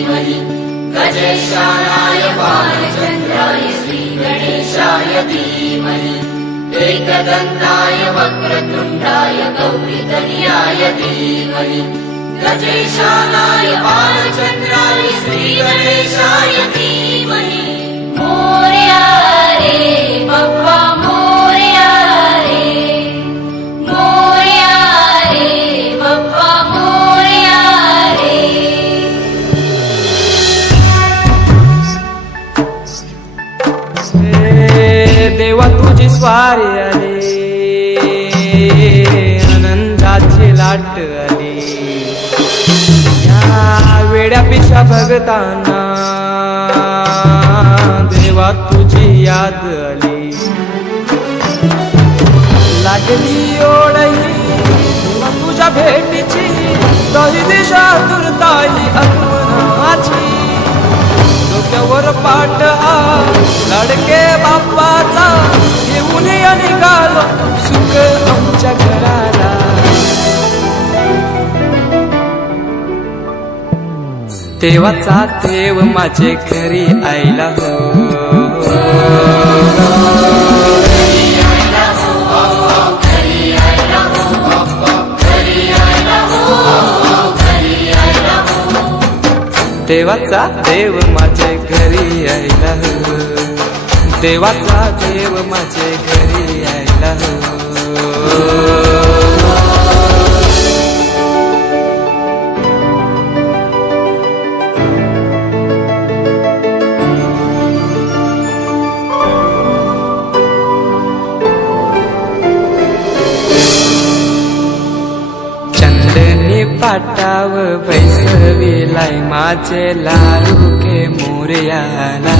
धीमहि गजेशानाय बालचन्द्राय श्रीगणेशाय धीमहि एकदन्ताय वक्रतुण्डाय गौरीतनयाय धीमहि गजेशानाय बालचन्द्राय श्रीगणेशाय धीमहि मोरया रे बाप्पा मोरया रे मोरया रे बाप्पा मोरया रे देवा तुझी स्वारी आली आनंदाची लाट आली या वेड्या पिशा भगतांना देवा तुझी याद आली लागली ओढई तुझ्या भेटीची तरी दिशा दुर्ताई आगमनाची डोक्यावर पाट हा लडके बाप्पाचा घेऊन निघालो सुख आमच्या घराला देवाचा देव माझे घरी आयला हो देवाचा देव माझे घरी आयला हो देवाचा देव माझे घरी आयला हो चंदनी पाटाव बैसविलाय माझे लाडूके मोरयाला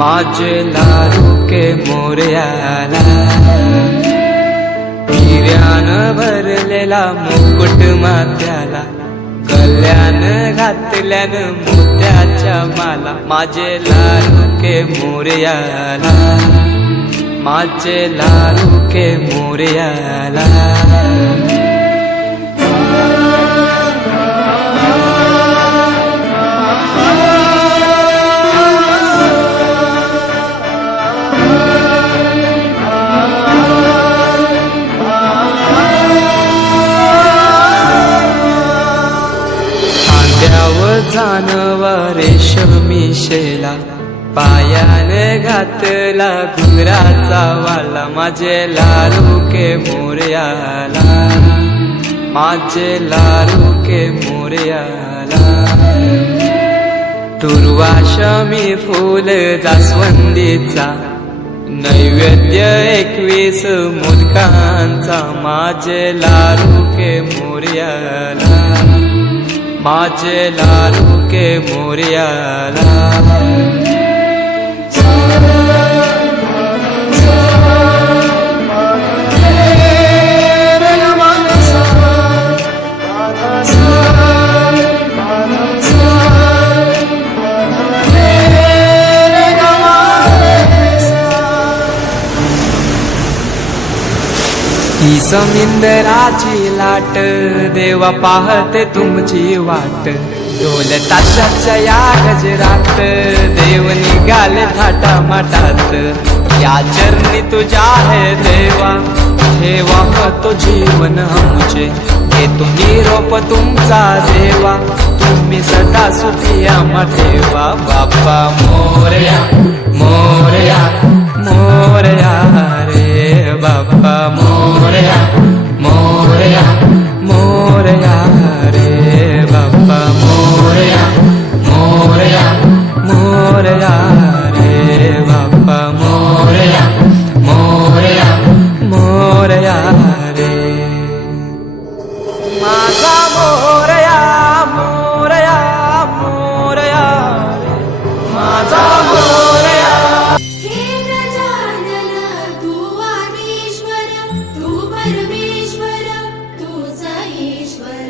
माझे लाडूके मोरयाला हिऱ्यान भरलेला मुकुट माथ्याला कल्याण घातल्यान मोत्याच्या माला माझे लाडूके मोरयाला माझे लाडूके मोरयाला जानवा रेशमी शेला पायाने घातला घुंगराचा वाला माझे लाडूके मोरयाला माझे लाडूके मोरयाला दुर्वाशमी फूल जास्वंदीचा नैवेद्य 21 मोदकांचा माझे लाडूके मोरयाला माझे लाडूके मोरयाला ही समिंदराची लाट देवा पाहते तुमची वाट ढोल ताशाच्या या गजरात देव निघाले थाटा माटात या चरणी तुझ्या है देवा ठेवा तो जीवन आमचे घेतो निरोप तुमचा देवा तुम्ही सदा सुखी आम्हा ठेवा बाप्पा मोरया मोरया मोरया रे बाप्पा मोरया मोरया मोरया रे बाप्पा मोरया मोरया मोरया रे बाप्पा मोरया मोरया मोरया रे माझा मोरया मोरया मोरया रे माझा मोरया हे गजानन तू आदिश्वर तू परमेश्वर तूच ईश्वर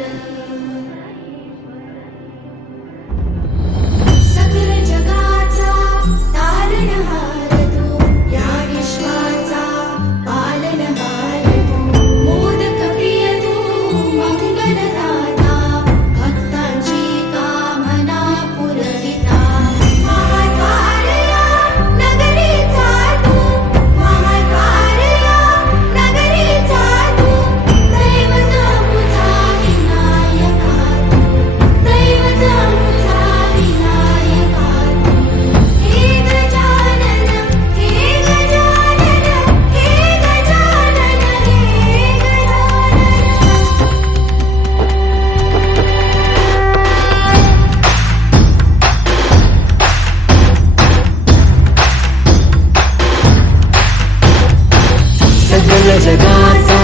सकल जगाचा तारणहार तू या सकल जगाचा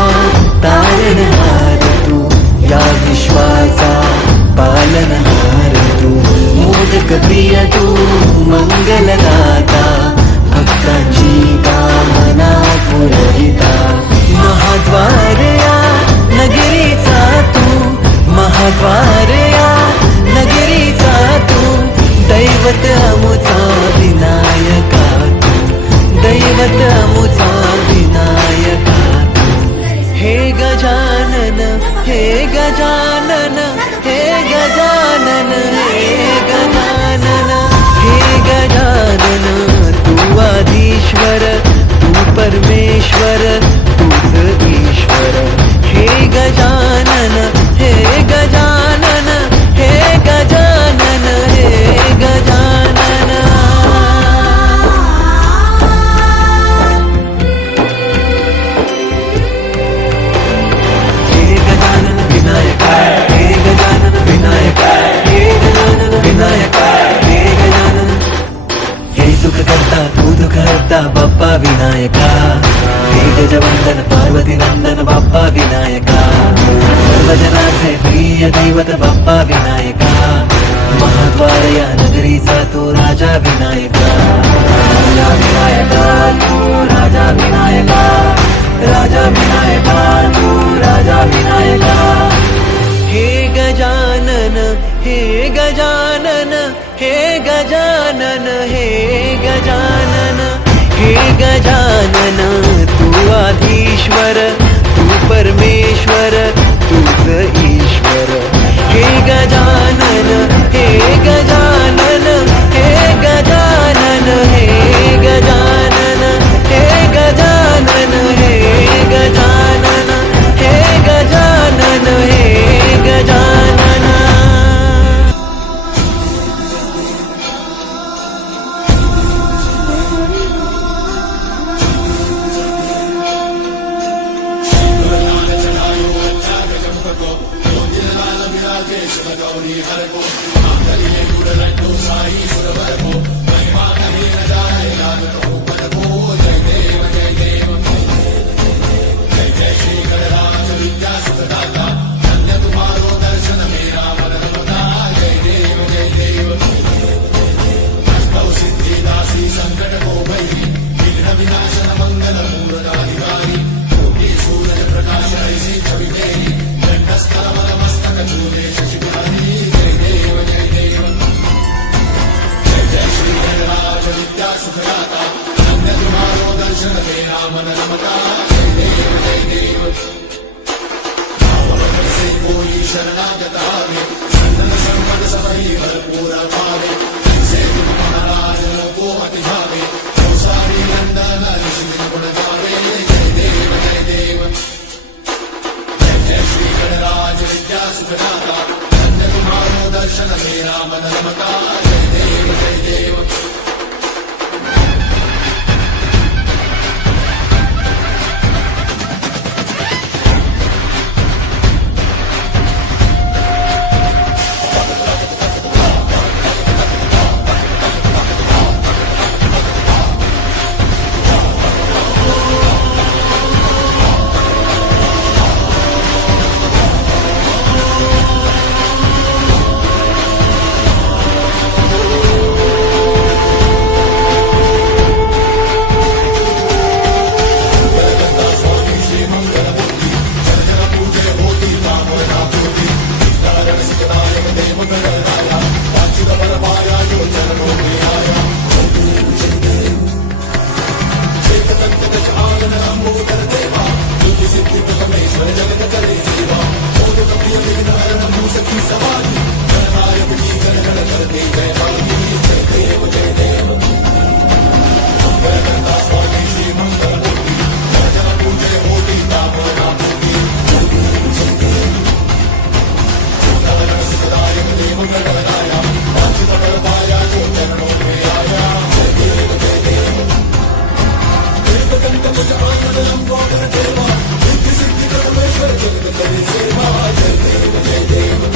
तारणहार तू, या विश्वाचा पालनहार तू, मोदक प्रिय तू, मंगलदाता, भक्तांची कामना पुरविता, महाद्वार या नगरीचा तू, महाद्वार या नगरीचा तू, दैवत अमुचा विनायका तू, दैवत अमुचा विनायका तू. हे गजानन, हे गजानन, हे गजानन, हे गजानन, हे गजानन, तू आदिश्वर, तू परमेश्वर, तूच ईश्वर. हे गजानन, हे गजानन, हे गजानन, हे गजानन. हे गजानन विनायका, हे गजानन विनायका, हे गजानन विनायका, हे गजानन. हे सुख करता तू दुःख हरता बाप्पा विनायका, हे गजवंदन पार्वती नंदन बाप्पा विनायका, सर्वजनाचे प्रिय दैवत बाप्पा विनायका, महाद्वार या नगरीचा तू राजा विनायका, राजा विनायका तू राजा विनायका, राजा विनायका तू राजा विनायका. हे गजानन, हे गजानन, हे गजानन, हे गजानन, हे गजानन, तू आधीश्वर, तू परमेश्वर, तूच ईश्वर. हे गजानन, हे गजानन, हे गजानन, हे गजानन, हे गजानन, हे गजानन, हे गजानन, हे गजानन. जय देव